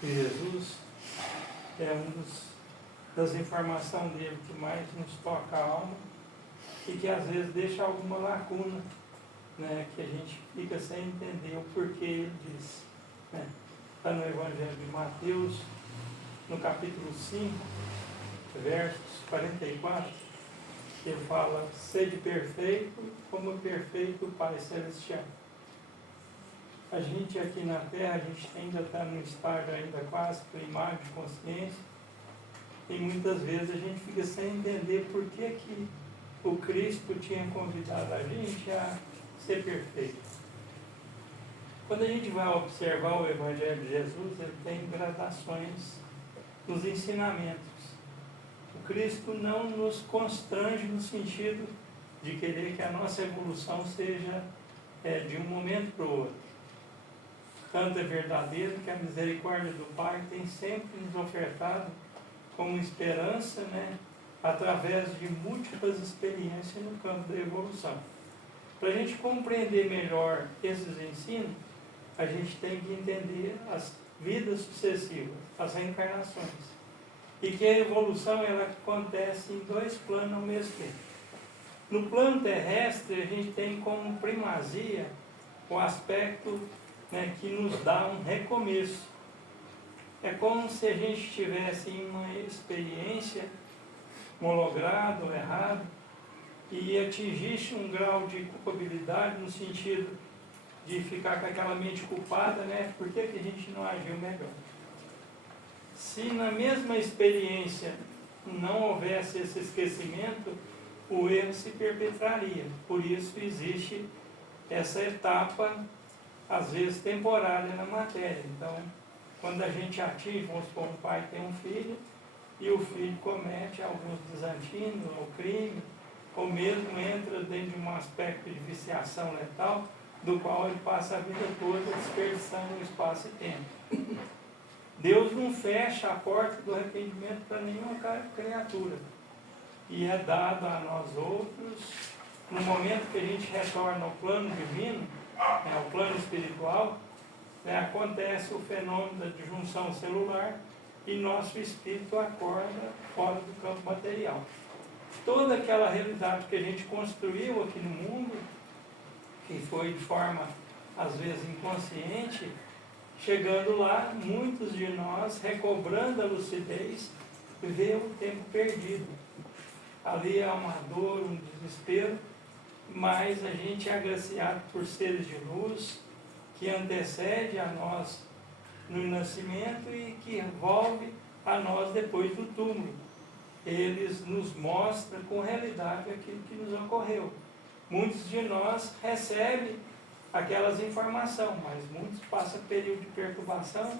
que Jesus é das informações dele que mais nos toca a alma e que às vezes deixa alguma lacuna, né, que a gente fica sem entender o porquê ele diz. Né? Está no Evangelho de Mateus, no capítulo 5, versos 44, ele fala: sede perfeito, como é perfeito o Pai Celestial. A gente aqui na Terra, a gente ainda está num estágio ainda quase primário de consciência, e muitas vezes a gente fica sem entender por que o Cristo tinha convidado a gente a ser perfeito. Quando a gente vai observar o Evangelho de Jesus, ele tem gradações nos ensinamentos. O Cristo não nos constrange no sentido de querer que a nossa evolução seja de um momento para o outro. Tanto é verdadeiro que a misericórdia do Pai tem sempre nos ofertado como esperança, né, através de múltiplas experiências no campo da evolução. Para a gente compreender melhor esses ensinos, a gente tem que entender as vidas sucessivas, as reencarnações. E que a evolução ela acontece em dois planos ao mesmo tempo. No plano terrestre, a gente tem como primazia o aspecto, né, que nos dá um recomeço. É como se a gente estivesse em uma experiência malograda ou errada e atingisse um grau de culpabilidade no sentido de ficar com aquela mente culpada, né? Por que a gente não agiu melhor? Se na mesma experiência não houvesse esse esquecimento, o erro se perpetraria. Por isso existe essa etapa, às vezes temporária, na matéria. Então, quando a gente atinge, vamos supor, um pai tem um filho, e o filho comete alguns desafios, ou crime, ou mesmo entra dentro de um aspecto de viciação letal, do qual ele passa a vida toda desperdiçando espaço e tempo. Deus não fecha a porta do arrependimento para nenhuma criatura. E é dado a nós outros, no momento que a gente retorna ao plano divino, ao plano espiritual, acontece o fenômeno da disjunção celular e nosso espírito acorda fora do campo material. Toda aquela realidade que a gente construiu aqui no mundo, que foi de forma, às vezes, inconsciente, chegando lá, muitos de nós, recobrando a lucidez, vê o tempo perdido. Ali há uma dor, um desespero, mas a gente é agraciado por seres de luz, que antecede a nós no nascimento e que envolve a nós depois do túmulo. Eles nos mostram com realidade aquilo que nos ocorreu. Muitos de nós recebem aquelas informações, mas muitos passam período de perturbação,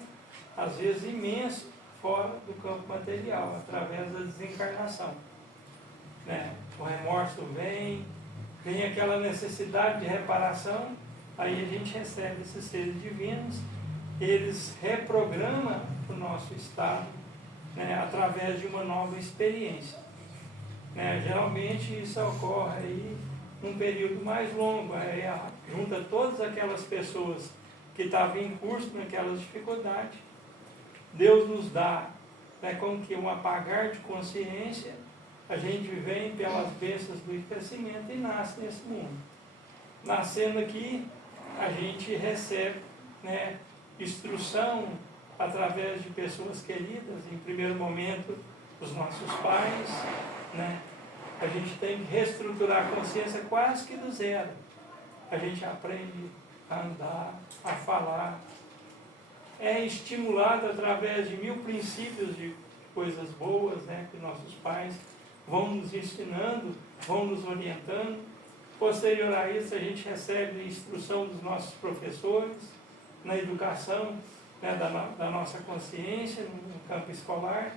às vezes imenso, fora do campo material, através da desencarnação. O remorso vem aquela necessidade de reparação, aí a gente recebe esses seres divinos, eles reprogramam o nosso estado, através de uma nova experiência. Geralmente isso ocorre aí num período mais longo, junta todas aquelas pessoas que estavam em curso naquelas dificuldades, Deus nos dá como que um apagar de consciência, a gente vem pelas bênçãos do crescimento e nasce nesse mundo. Nascendo aqui, a gente recebe instrução através de pessoas queridas, em primeiro momento, os nossos pais, A gente tem que reestruturar a consciência quase que do zero. A gente aprende a andar, a falar, é estimulado através de 1000 princípios de coisas boas, que nossos pais vão nos ensinando, vão nos orientando. Posterior a isso, a gente recebe a instrução dos nossos professores, na educação da nossa consciência, no campo escolar,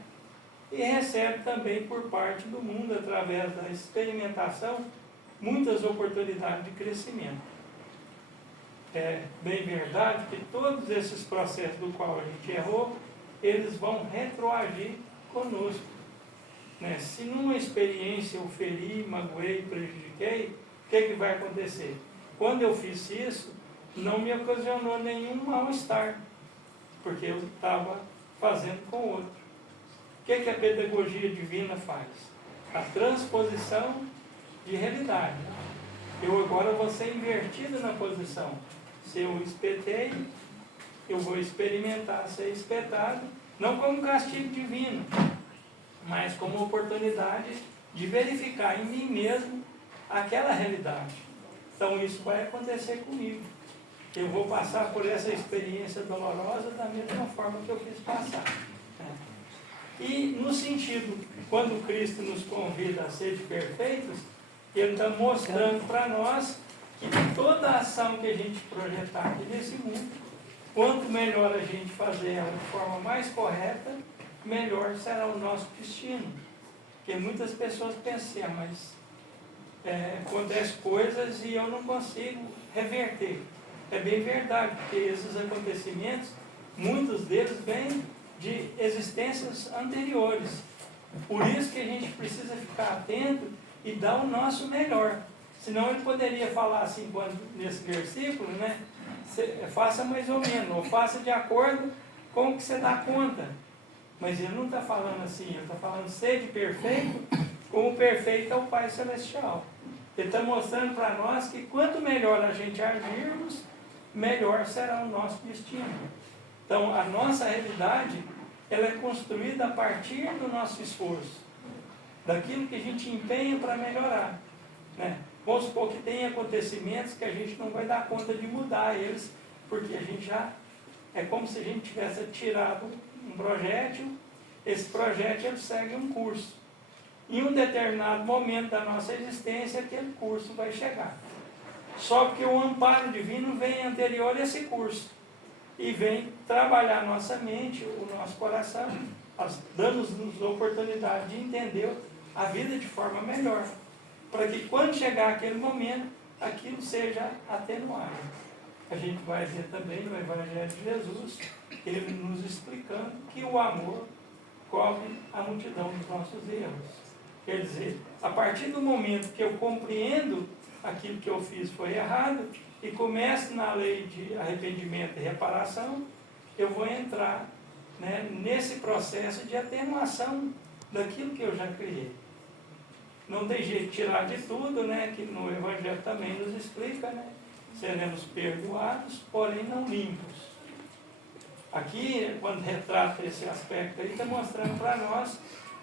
e recebe também por parte do mundo, através da experimentação, muitas oportunidades de crescimento. É bem verdade que todos esses processos do qual a gente errou, eles vão retroagir conosco. Se numa experiência eu feri, magoei, prejudiquei, o que vai acontecer? Quando eu fiz isso, não me ocasionou nenhum mal-estar. porque eu estava fazendo com o outro. O que a pedagogia divina faz? A transposição de realidade. Eu agora vou ser invertido na posição. Se eu espetei, eu vou experimentar ser espetado, não como castigo divino, mas como oportunidade de verificar em mim mesmo aquela realidade. Então isso vai acontecer comigo. Eu vou passar por essa experiência dolorosa da mesma forma que eu quis passar. Né? E no sentido, quando Cristo nos convida a ser perfeitos, Ele está mostrando para nós que toda a ação que a gente projetar aqui nesse mundo, quanto melhor a gente fazer ela de forma mais correta, melhor será o nosso destino. Porque muitas pessoas pensam, mas acontecem coisas e eu não consigo reverter. É bem verdade, porque esses acontecimentos, muitos deles vêm de existências anteriores. Por isso que a gente precisa ficar atento e dar o nosso melhor. Senão ele poderia falar assim, nesse versículo, né? Faça mais ou menos, ou faça de acordo com o que você dá conta. Mas ele não está falando assim, ele está falando sede perfeito, como perfeito é o Pai Celestial. Ele está mostrando para nós que quanto melhor a gente agirmos, melhor será o nosso destino. Então, a nossa realidade, ela é construída a partir do nosso esforço, daquilo que a gente empenha para melhorar. Né? Vamos supor que tem acontecimentos que a gente não vai dar conta de mudar eles, porque a gente já... É como se a gente tivesse tirado um projétil, esse projétil segue um curso. Em um determinado momento da nossa existência, aquele curso vai chegar. Só que o amparo divino vem anterior a esse curso e vem trabalhar nossa mente, o nosso coração, dando-nos a oportunidade de entender a vida de forma melhor, para que quando chegar aquele momento, aquilo seja atenuado. A gente vai ver também no Evangelho de Jesus, ele nos explicando que o amor cobre a multidão dos nossos erros. Quer dizer, a partir do momento que eu compreendo aquilo que eu fiz foi errado e começo na lei de arrependimento e reparação, eu vou entrar, né, nesse processo de atenuação daquilo que eu já criei. Não tem jeito de tirar de tudo, né, que no Evangelho também nos explica, né? Seremos perdoados, porém não limpos. Aqui, quando retrata esse aspecto aí, está mostrando para nós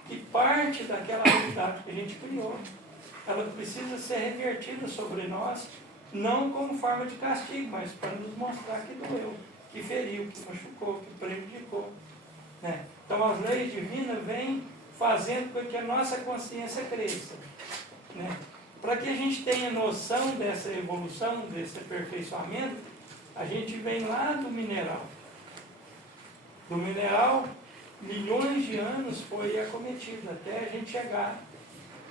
que parte daquela realidade que a gente criou, ela precisa ser revertida sobre nós, não como forma de castigo, mas para nos mostrar que doeu, que feriu, que machucou, que prejudicou. Né? Então as leis divinas vêm fazendo com que a nossa consciência cresça. Né? Para que a gente tenha noção dessa evolução, desse aperfeiçoamento, a gente vem lá do mineral. Do mineral, milhões de anos foi acometido, até a gente chegar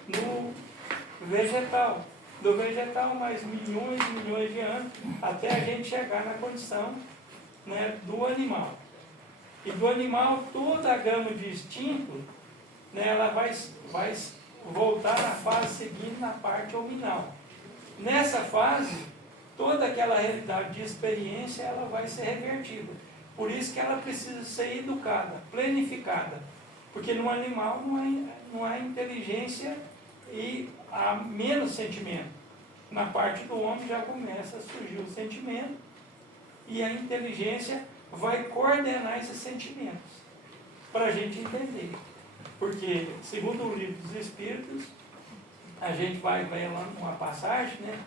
no vegetal. Do vegetal, mais milhões e milhões de anos, até a gente chegar na condição, né, do animal. E do animal, toda a gama de instinto, né, ela vai voltar na fase seguinte, na parte hominal. Nessa fase, toda aquela realidade de experiência, ela vai ser revertida. Por isso que ela precisa ser educada, planificada. Porque no animal não há inteligência e há menos sentimento. Na parte do homem já começa a surgir o sentimento e a inteligência vai coordenar esses sentimentos para a gente entender. Porque, segundo o Livro dos Espíritos, a gente vai lá numa passagem, né,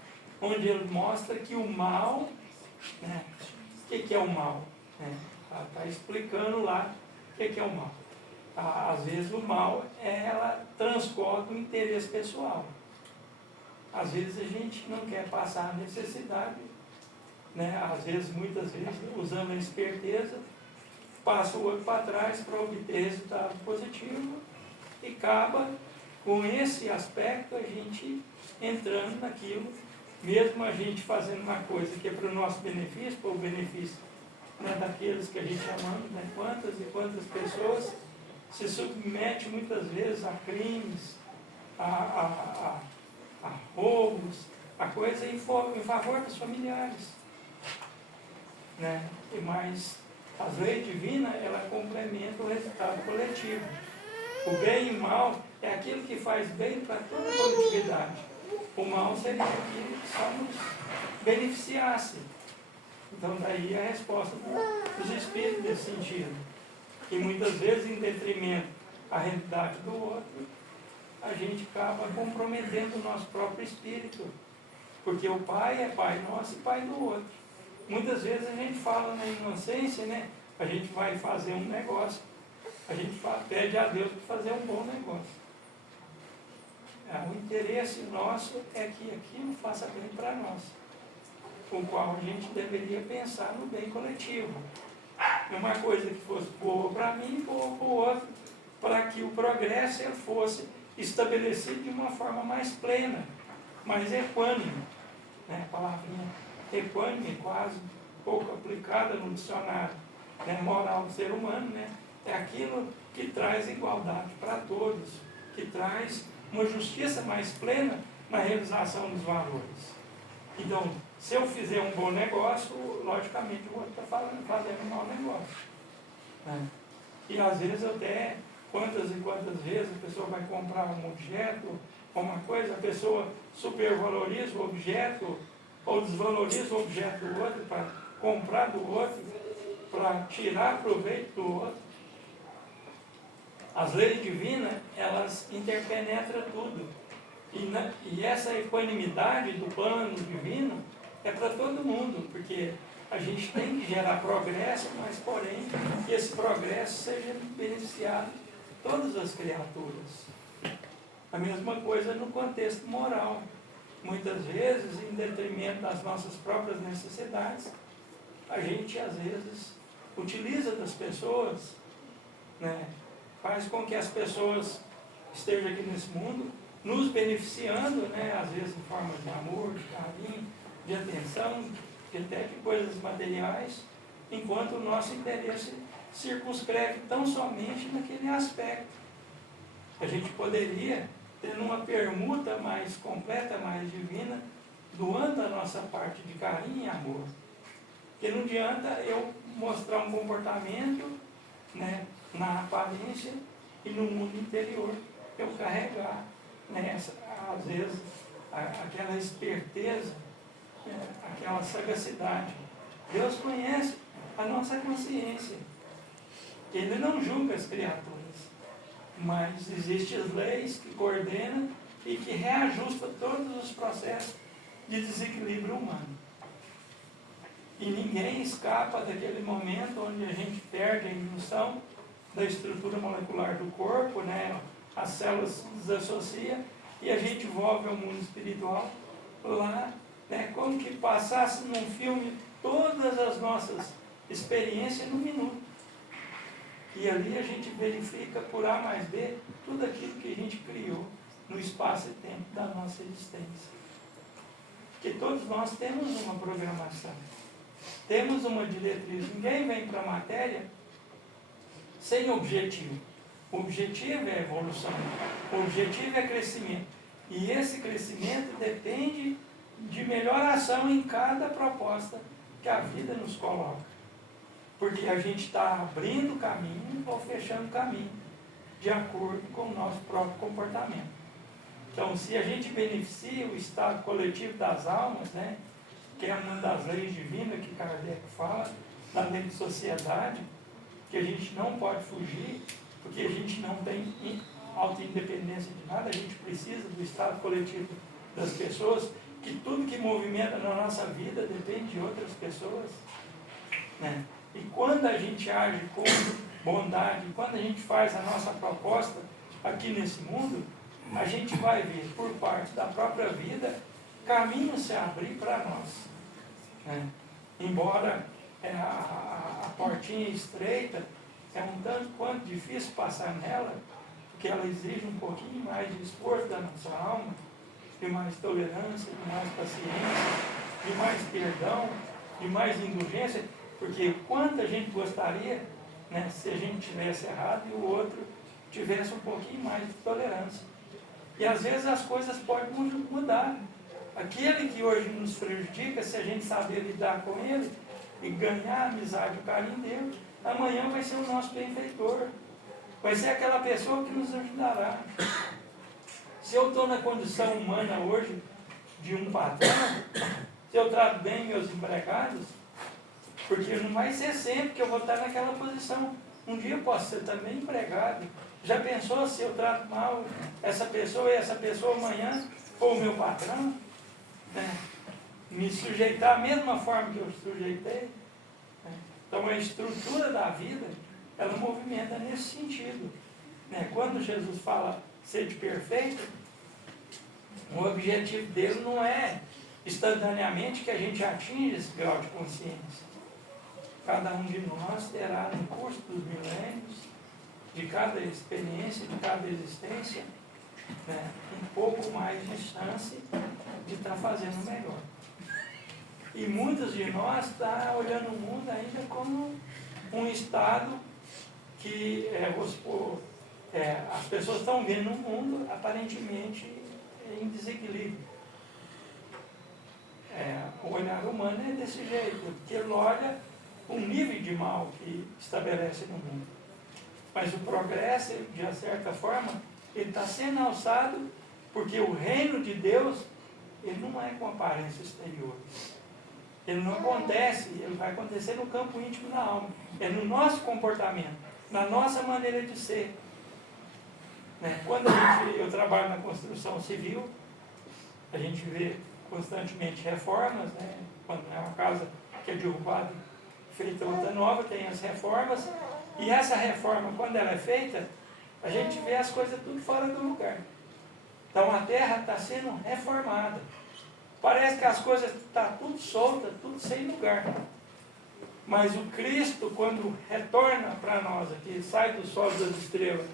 onde ele mostra que o mal, né, o que é o mal? Está explicando lá o que é o mal. Às vezes o mal, ela transporta o interesse pessoal. Às vezes a gente não quer passar a necessidade, né? Às vezes, muitas vezes, usando a esperteza, passa o outro para trás para obter resultado positivo e acaba com esse aspecto a gente entrando naquilo, mesmo a gente fazendo uma coisa que é para o nosso benefício, para o benefício, né, daqueles que a gente amamos, né? Quantas e quantas pessoas se submete muitas vezes a crimes, a roubos, a coisa em favor dos familiares. Né? Mas As leis divinas, ela complementa o resultado coletivo. O bem e o mal é aquilo que faz bem para toda a coletividade. O mal seria aquilo que só nos beneficiasse. Então, daí a resposta dos espíritos nesse sentido. E muitas vezes, em detrimento à realidade do outro, a gente acaba comprometendo o nosso próprio espírito. Porque o pai é pai nosso e pai do outro. Muitas vezes a gente fala na inocência, né? A gente vai fazer um negócio. A gente pede a Deus para fazer um bom negócio. O interesse nosso é que aquilo faça bem para nós, com o qual a gente deveria pensar no bem coletivo. Uma coisa que fosse boa para mim e boa para o outro, para que o progresso ele fosse estabelecido de uma forma mais plena, mais equânime. Né? A palavrinha equânime, quase pouco aplicada no dicionário, né? Moral do ser humano, né? É aquilo que traz igualdade para todos, que traz uma justiça mais plena na realização dos valores. Então, se eu fizer um bom negócio, logicamente o outro está fazendo um mau negócio. Né? E às vezes até, quantas e quantas vezes a pessoa vai comprar um objeto, ou uma coisa, a pessoa supervaloriza o objeto, ou desvaloriza o objeto do outro para comprar do outro, para tirar proveito do outro. As leis divinas, elas interpenetram tudo. E essa equanimidade do plano divino é para todo mundo, porque a gente tem que gerar progresso, mas porém que esse progresso seja beneficiado todas as criaturas. A mesma coisa no contexto moral. Muitas vezes, em detrimento das nossas próprias necessidades, a gente às vezes utiliza das pessoas, né? Faz com que as pessoas estejam aqui nesse mundo nos beneficiando, né? Às vezes em forma de amor, de carinho, de atenção, de até de coisas materiais, enquanto o nosso interesse circunscreve tão somente naquele aspecto. A gente poderia ter uma permuta mais completa, mais divina, doando a nossa parte de carinho e amor. Porque não adianta eu mostrar um comportamento, né, na aparência e no mundo interior, eu carregar, né, às vezes aquela esperteza, né, aquela sagacidade. Deus conhece a nossa consciência. Ele não julga as criaturas, mas existem as leis que coordenam e que reajustam todos os processos de desequilíbrio humano. E ninguém escapa daquele momento onde a gente perde a indução da estrutura molecular do corpo, né? As células se desassociam e a gente volta ao mundo espiritual lá, né? Como que passasse num filme todas as nossas experiências num minuto. E ali a gente verifica por A mais B tudo aquilo que a gente criou no espaço e tempo da nossa existência. Porque todos nós temos uma programação, temos uma diretriz. Ninguém vem para a matéria sem objetivo. O objetivo é evolução, o objetivo é crescimento. E esse crescimento depende de melhoração em cada proposta que a vida nos coloca. Porque a gente está abrindo caminho ou fechando caminho, de acordo com o nosso próprio comportamento. Então, se a gente beneficia o estado coletivo das almas, né, que é uma das leis divinas que Kardec fala, da lei de sociedade, que a gente não pode fugir, porque a gente não tem auto-independência de nada, a gente precisa do estado coletivo das pessoas, que tudo que movimenta na nossa vida depende de outras pessoas, né? E quando a gente age com bondade, quando a gente faz a nossa proposta aqui nesse mundo, a gente vai ver, por parte da própria vida, caminhos se abrir para nós, né? Embora a portinha estreita, é um tanto quanto difícil passar nela, porque ela exige um pouquinho mais de esforço da nossa alma, de mais tolerância, de mais paciência, de mais perdão, de mais indulgência, porque quanto a gente gostaria, né, se a gente tivesse errado e o outro tivesse um pouquinho mais de tolerância. E às vezes as coisas podem mudar. Aquele que hoje nos prejudica, se a gente saber lidar com ele e ganhar a amizade e o carinho dele, amanhã vai ser o nosso benfeitor. Vai ser aquela pessoa que nos ajudará. Se eu estou na condição humana hoje de um patrão, se eu trato bem meus empregados, porque não vai ser sempre que eu vou estar naquela posição. Um dia eu posso ser também empregado. Já pensou se eu trato mal essa pessoa e essa pessoa amanhã for o meu patrão? Né? Me sujeitar da mesma forma que eu sujeitei? Né? Então a estrutura da vida, ela movimenta nesse sentido. Né? Quando Jesus fala sede perfeito, o objetivo dele não é instantaneamente que a gente atinja esse grau de consciência. Cada um de nós terá no curso dos milênios, de cada experiência, de cada existência, né, um pouco mais de chance de estar fazendo melhor. E muitos de nós estão olhando o mundo ainda como um estado que, as pessoas estão vendo o mundo aparentemente em desequilíbrio. O olhar humano é desse jeito, porque ele olha o nível de mal que estabelece no mundo. Mas o progresso, de certa forma, ele está sendo alçado porque o reino de Deus, ele não é com aparência exterior. Ele não acontece, ele vai acontecer no campo íntimo da alma. É no nosso comportamento, na nossa maneira de ser. Né? Quando eu trabalho na construção civil, a gente vê constantemente reformas, né? Quando é uma casa que é derrubada, feita outra nova, tem as reformas, e essa reforma, quando ela é feita, a gente vê as coisas tudo fora do lugar. Então a terra está sendo reformada. Parece que as coisas estão tudo soltas, tudo sem lugar. Mas o Cristo, quando retorna para nós aqui, sai do sol das estrelas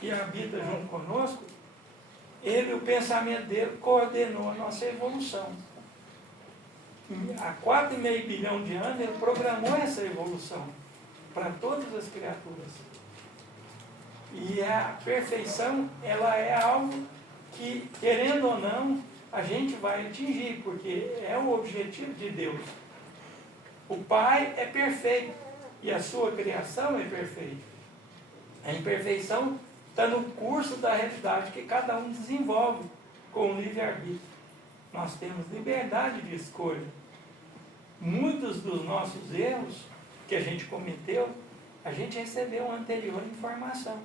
e habita junto conosco, o pensamento dele coordenou a nossa evolução. Há 4,5 bilhão de anos, ele programou essa evolução para todas as criaturas. E a perfeição, ela é algo que, querendo ou não, a gente vai atingir, porque é o objetivo de Deus. O Pai é perfeito e a sua criação é perfeita. A imperfeição está no curso da realidade que cada um desenvolve com o livre-arbítrio. Nós temos liberdade de escolha. Muitos dos nossos erros que a gente cometeu, a gente recebeu uma anterior informação.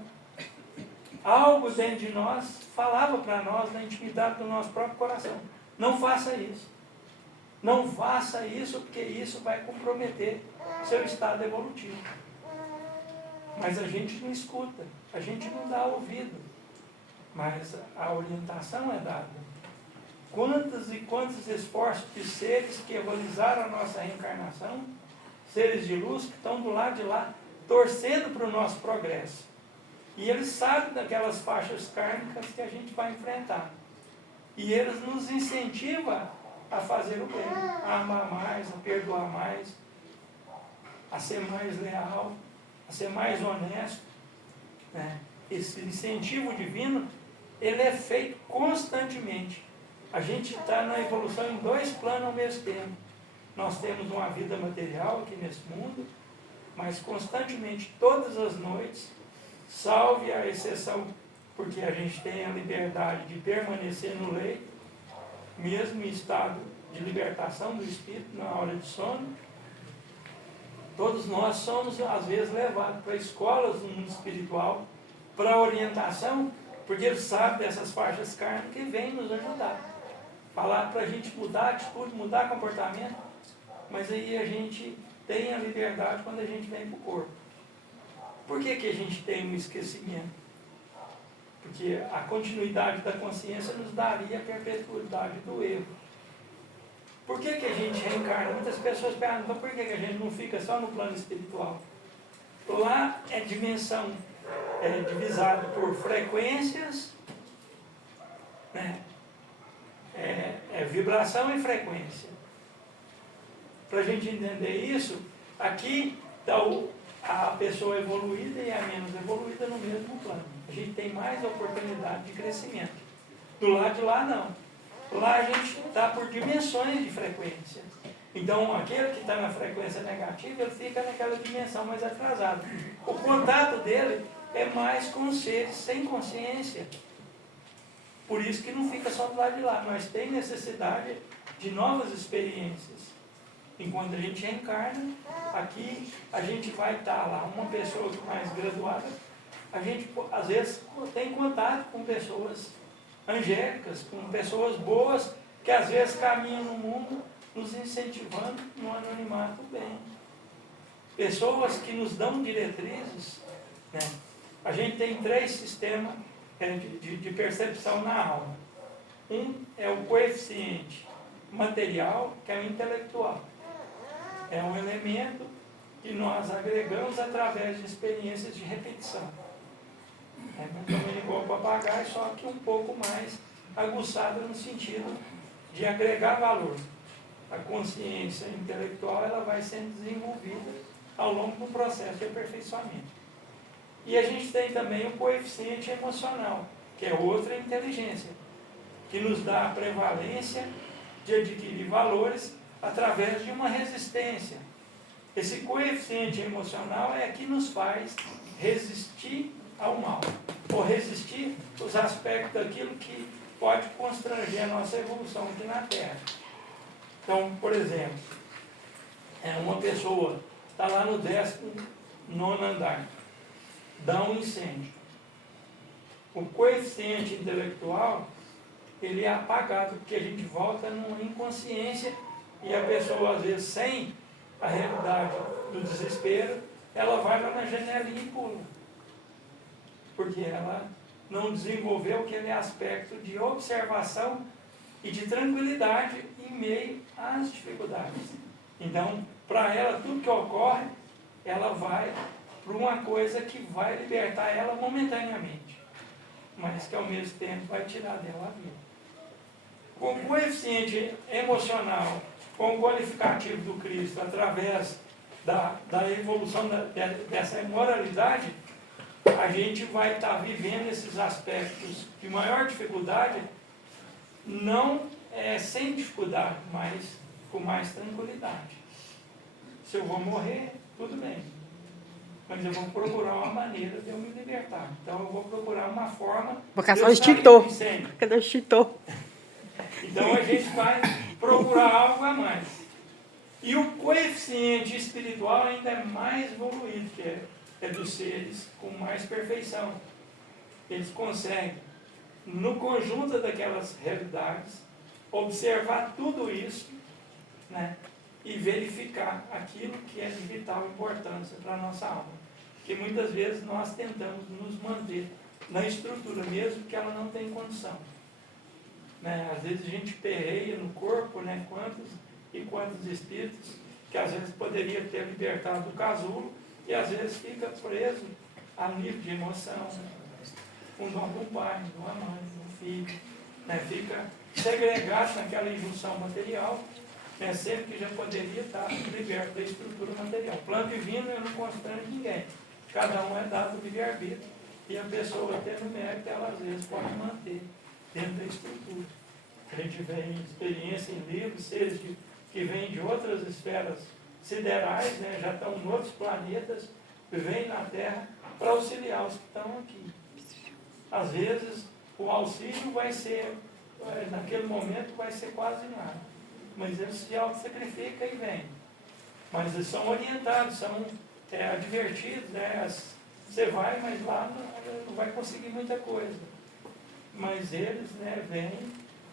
Algo dentro de nós falava para nós na intimidade do nosso próprio coração: não faça isso. Não faça isso, porque isso vai comprometer seu estado evolutivo. Mas a gente não escuta, a gente não dá ouvido. Mas a orientação é dada. Quantos e quantos esforços de seres que evolizaram a nossa reencarnação, seres de luz que estão do lado de lá, torcendo para o nosso progresso. E eles sabem daquelas faixas kármicas que a gente vai enfrentar. E eles nos incentivam a fazer o bem, a amar mais, a perdoar mais, a ser mais leal, a ser mais honesto. Né? Esse incentivo divino, ele é feito constantemente. A gente está na evolução em 2 planos ao mesmo tempo. Nós temos uma vida material aqui nesse mundo, mas constantemente, todas as noites, salve a exceção, porque a gente tem a liberdade de permanecer no leito, mesmo em estado de libertação do espírito, na hora de sono. Todos nós somos, às vezes, levados para escolas do mundo espiritual, para orientação, porque eles sabem dessas faixas kármicas que vêm nos ajudar. Falar para a gente mudar a atitude, mudar comportamento, mas aí a gente tem a liberdade quando a gente vem para o corpo. Por que a gente tem um esquecimento? Porque a continuidade da consciência nos daria a perpetuidade do erro. Por que a gente reencarna? Muitas pessoas perguntam, por que a gente não fica só no plano espiritual? Lá é dimensão, divisada por frequências, né? Vibração e frequência. Para a gente entender isso, aqui está a pessoa evoluída e a menos evoluída no mesmo plano. A gente tem mais oportunidade de crescimento. Do lado de lá, não. Lá a gente está por dimensões de frequência. Então, aquele que está na frequência negativa, ele fica naquela dimensão mais atrasada. O contato dele é mais com os seres sem consciência. Por isso que não fica só do lado de lá. Nós temos necessidade de novas experiências. Enquanto a gente reencarna, aqui a gente vai estar lá, uma pessoa mais graduada, a gente às vezes tem contato com pessoas angélicas, com pessoas boas, que às vezes caminham no mundo, nos incentivando no anonimato bem. Pessoas que nos dão diretrizes, né? A gente tem 3 sistemas de percepção na alma. Um é o coeficiente material, que é o intelectual. É um elemento que nós agregamos através de experiências de repetição. É mais ou menos igual o papagaio, só que um pouco mais aguçado no sentido de agregar valor. A consciência intelectual ela vai sendo desenvolvida ao longo do processo de aperfeiçoamento. E a gente tem também o coeficiente emocional, que é outra inteligência, que nos dá a prevalência de adquirir valores através de uma resistência. Esse coeficiente emocional é que nos faz resistir ao mal, ou resistir os aspectos daquilo que pode constranger a nossa evolução aqui na Terra. Então, por exemplo, uma pessoa está lá no 19º andar, dá um incêndio. O coeficiente intelectual, ele é apagado, porque a gente volta numa inconsciência e a pessoa, às vezes, sem a realidade do desespero, ela vai lá na janelinha e pula. Porque ela não desenvolveu aquele aspecto de observação e de tranquilidade em meio às dificuldades. Então, para ela, tudo que ocorre, ela vai para uma coisa que vai libertar ela momentaneamente, mas que ao mesmo tempo vai tirar dela a vida. Com o coeficiente emocional, com o qualificativo do Cristo, através da evolução dessa moralidade, a gente vai estar vivendo esses aspectos de maior dificuldade, não sem dificuldade, mas com mais tranquilidade. Se eu vou morrer, tudo bem. Mas eu vou procurar uma maneira de eu me libertar. Então eu vou procurar uma forma de eu sair do incêndio. Cadê o extintor? Então a gente vai procurar algo a mais. E o coeficiente espiritual ainda é mais evoluído, que é dos seres com mais perfeição. Eles conseguem, no conjunto daquelas realidades, observar tudo isso, né? E verificar aquilo que é de vital importância para a nossa alma. Porque muitas vezes nós tentamos nos manter na estrutura, mesmo que ela não tenha condição. Né? Às vezes a gente perreia no corpo, né? Quantos espíritos que às vezes poderia ter libertado do casulo e às vezes fica preso a nível de emoção, com dom de um pai, de uma mãe, de um filho. Né? Fica segregado naquela injunção material, né? Sempre que já poderia estar liberto da estrutura material. O plano divino não constrange ninguém. Cada um é dado livre-arbítrio e a pessoa, tendo mérito, ela às vezes pode manter dentro da estrutura. A gente vê em experiência em livros, seres que vêm de outras esferas siderais, né? Já estão em outros planetas, vêm na Terra para auxiliar os que estão aqui. Às vezes, o auxílio vai ser, naquele momento, vai ser quase nada. Mas eles se auto-sacrificam e vêm. Mas eles são orientados, são advertidos, né? Você vai, mas lá não vai conseguir muita coisa. Mas eles, né, vêm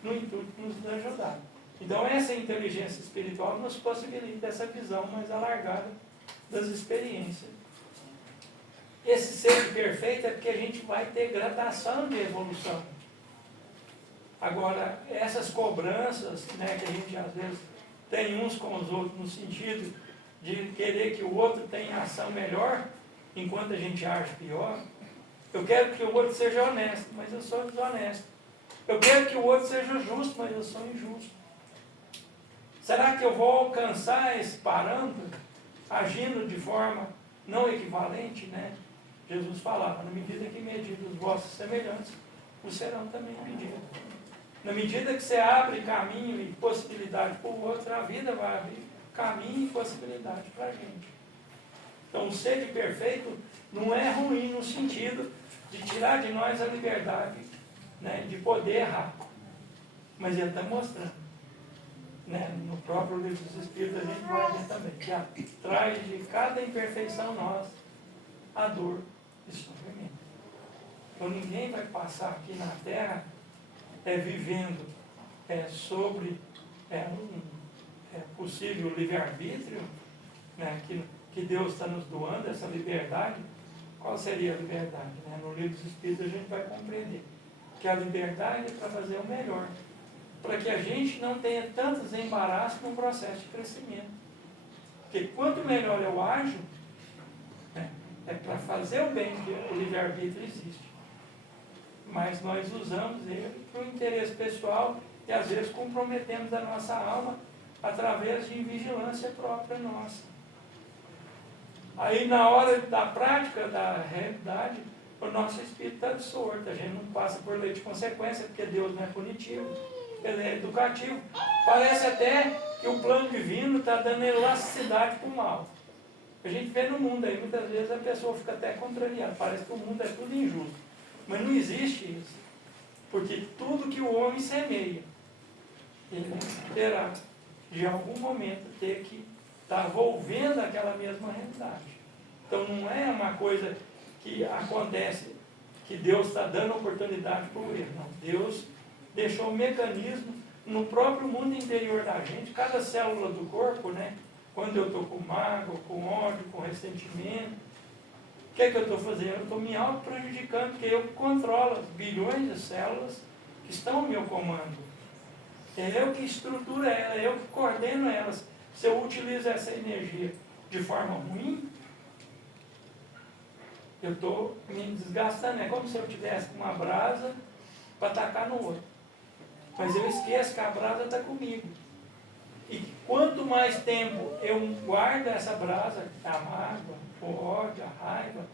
no intuito de nos ajudar. Então essa inteligência espiritual nos possibilita essa visão mais alargada das experiências. Esse ser perfeito é porque a gente vai ter gradação de evolução. Agora, essas cobranças, né, que a gente às vezes tem uns com os outros, no sentido de querer que o outro tenha ação melhor, enquanto a gente age pior. Eu quero que o outro seja honesto, mas eu sou desonesto. Eu quero que o outro seja justo, mas eu sou injusto. Será que eu vou alcançar esse parâmetro agindo de forma não equivalente, né? Jesus falava, na medida que medir os vossos semelhantes, os serão também medidos. Na medida que você abre caminho e possibilidade para o outro, a vida vai abrir caminho e possibilidade para a gente. Então, o ser perfeito não é ruim no sentido de tirar de nós a liberdade, né, de poder errar. Mas ele está mostrando, né, no próprio livro dos Espíritos a gente vai ver também, que atrás de cada imperfeição nossa, a dor e sofrimento. Então ninguém vai passar aqui na Terra vivendo sobre possível livre-arbítrio, né, que Deus está nos doando, essa liberdade. Qual seria a liberdade? Né? No livro dos Espíritos a gente vai compreender que a liberdade é para fazer o melhor, para que a gente não tenha tantos embaraços no processo de crescimento. Porque quanto melhor eu ajo, né, é para fazer o bem que o livre-arbítrio existe. Mas nós usamos ele para o interesse pessoal e às vezes comprometemos a nossa alma através de invigilância própria nossa. Aí na hora da prática da realidade, o nosso espírito está absorto, a gente não passa por lei de consequência, porque Deus não é punitivo, ele é educativo. Parece até que o plano divino está dando elasticidade para o mal. A gente vê no mundo aí, muitas vezes a pessoa fica até contrariada, parece que o mundo é tudo injusto. Mas não existe isso, porque tudo que o homem semeia, ele terá, de algum momento, ter que estar envolvendo aquela mesma realidade. Então não é uma coisa que acontece, que Deus está dando oportunidade para o erro. Não, Deus deixou um mecanismo no próprio mundo interior da gente, cada célula do corpo, né? Quando eu estou com mágoa, com ódio, com ressentimento, o que é que eu estou fazendo? Eu estou me auto-prejudicando, porque eu controlo as bilhões de células que estão no meu comando. É eu que estruturo elas, é eu que coordeno elas. Se eu utilizo essa energia de forma ruim, eu estou me desgastando. É como se eu tivesse uma brasa para atacar no outro. Mas eu esqueço que a brasa está comigo. E quanto mais tempo eu guardo essa brasa, a mágoa, o ódio, a raiva,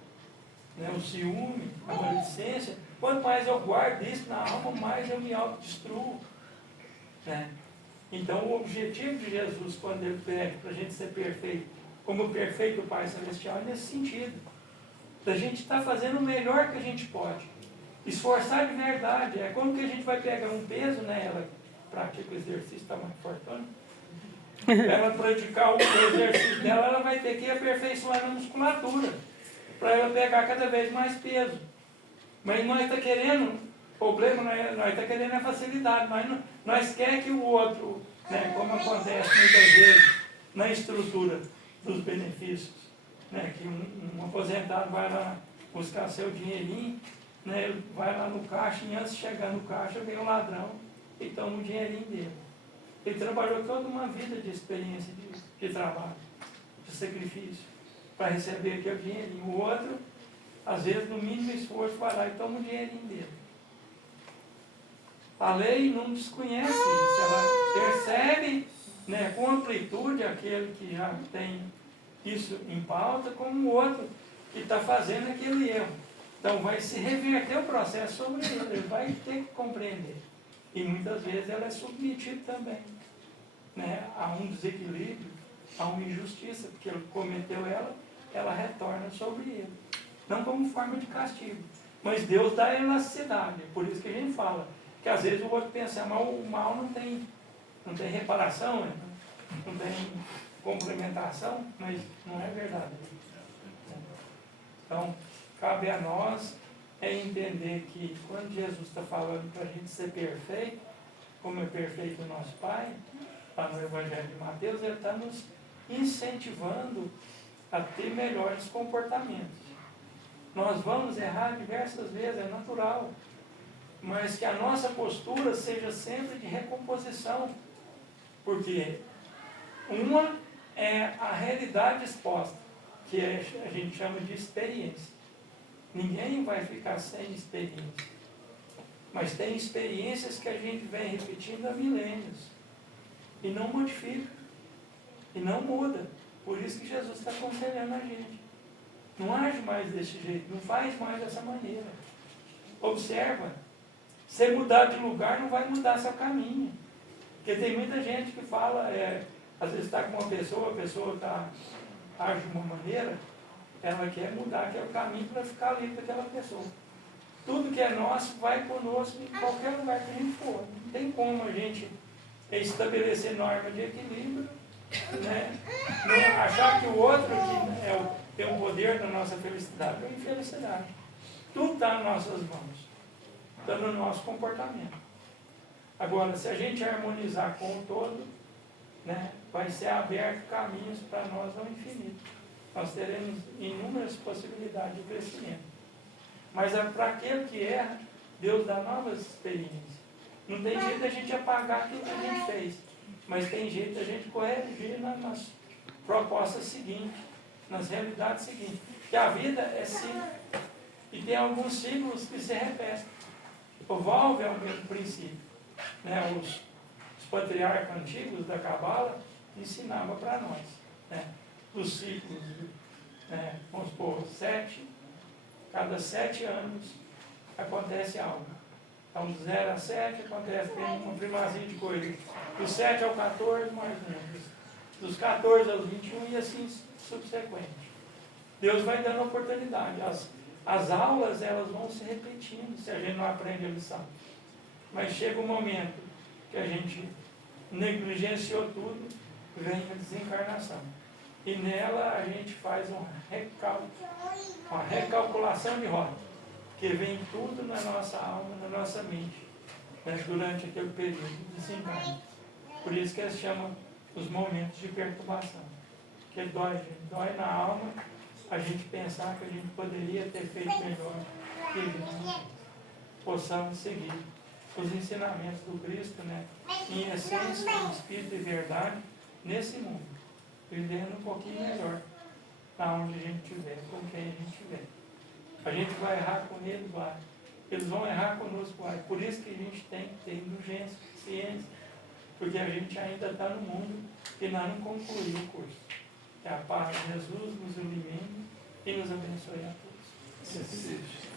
né, o ciúme, a maledicência, quanto mais eu guardo isso na alma, mais eu me autodestruo. Né? Então o objetivo de Jesus, quando ele pede para a gente ser perfeito, como o perfeito Pai Celestial, é nesse sentido. Da gente estar fazendo o melhor que a gente pode. Esforçar de verdade. É como que a gente vai pegar um peso, né? Ela pratica o exercício, está mais fortando. Ela praticar o exercício dela, ela vai ter que ir aperfeiçoar a musculatura, para ela pegar cada vez mais peso. Mas nós está querendo, o problema nós está querendo a facilidade, nós queremos que o outro, né, como acontece muitas vezes na estrutura dos benefícios, né, que um aposentado vai lá buscar seu dinheirinho, né, ele vai lá no caixa e antes de chegar no caixa vem o ladrão e toma o dinheirinho dele. Ele trabalhou toda uma vida de experiência de trabalho, de sacrifício, para receber aquele dinheirinho. O outro, às vezes, no mínimo esforço, vai lá e toma o dinheirinho dele. A lei não desconhece isso, ela percebe, né, com amplitude aquele que já tem isso em pauta, como o outro que está fazendo aquele erro. Então vai se reverter o processo sobre ele vai ter que compreender. E muitas vezes ela é submetida também, né, a um desequilíbrio, a uma injustiça, porque ele cometeu ela retorna sobre ele. Não como forma de castigo. Mas Deus dá elasticidade. Por isso que a gente fala que às vezes o outro pensa, mas o mal não tem reparação, não tem complementação, mas não é verdade. Então, cabe a nós entender que quando Jesus está falando para a gente ser perfeito, como é perfeito o nosso Pai, lá no Evangelho de Mateus, ele está nos incentivando a ter melhores comportamentos. Nós vamos errar diversas vezes, é natural, mas que a nossa postura seja sempre de recomposição, porque uma é a realidade exposta, que a gente chama de experiência. Ninguém vai ficar sem experiência, mas tem experiências que a gente vem repetindo há milênios e não modifica, e não muda. Por isso que Jesus está aconselhando a gente. Não age mais desse jeito, não faz mais dessa maneira. Observa, se mudar de lugar não vai mudar seu caminho. Porque tem muita gente que fala, Às vezes está com uma pessoa, a pessoa age de uma maneira, ela quer mudar, quer o caminho para ficar ali com aquela pessoa. Tudo que é nosso vai conosco em qualquer lugar que a gente for. Não tem como a gente estabelecer norma de equilíbrio, né? Não achar que o outro que tem o poder da nossa felicidade ou infelicidade. Tudo está nas nossas mãos, está no nosso comportamento. Agora, se a gente harmonizar com o todo, né, vai ser aberto caminhos para nós ao infinito. Nós teremos inúmeras possibilidades de crescimento. Mas para aquele que erra, Deus dá novas experiências. Não tem jeito da gente apagar aquilo que a gente fez, mas tem jeito da gente corrigir nas propostas seguintes, nas realidades seguintes. Que a vida é cíclica e tem alguns ciclos que se repetem. Volve ao mesmo princípio. Né? Os patriarcas antigos da Cabala ensinavam para nós. Né? Os ciclos, né? Vamos supor, cada 7 anos acontece algo. Então, de 0 a 7 acontece, tem uma primazinha de coisa. Dos 7 ao 14, mais um. Dos 14 aos 21 e assim subsequente. Deus vai dando oportunidade. As aulas, elas vão se repetindo se a gente não aprende a lição. Mas chega um momento que a gente negligenciou tudo, vem a desencarnação. E nela a gente faz uma recalculação de rota, que vem tudo na nossa alma, na nossa mente, né, durante aquele período de desencarne. Por isso que eles chamam os momentos de perturbação. Que dói, gente, dói na alma a gente pensar que a gente poderia ter feito melhor, que nós possamos seguir os ensinamentos do Cristo, né, em essência, em espírito e verdade, nesse mundo, vivendo um pouquinho melhor, aonde a gente estiver, com quem a gente estiver. A gente vai errar com eles, vai. Eles vão errar conosco, vai. Por isso que a gente tem que ter indulgência, ciência, porque a gente ainda está no mundo e nós não concluímos o curso. Que a paz de Jesus nos ilumine e nos abençoe a todos. Assim seja.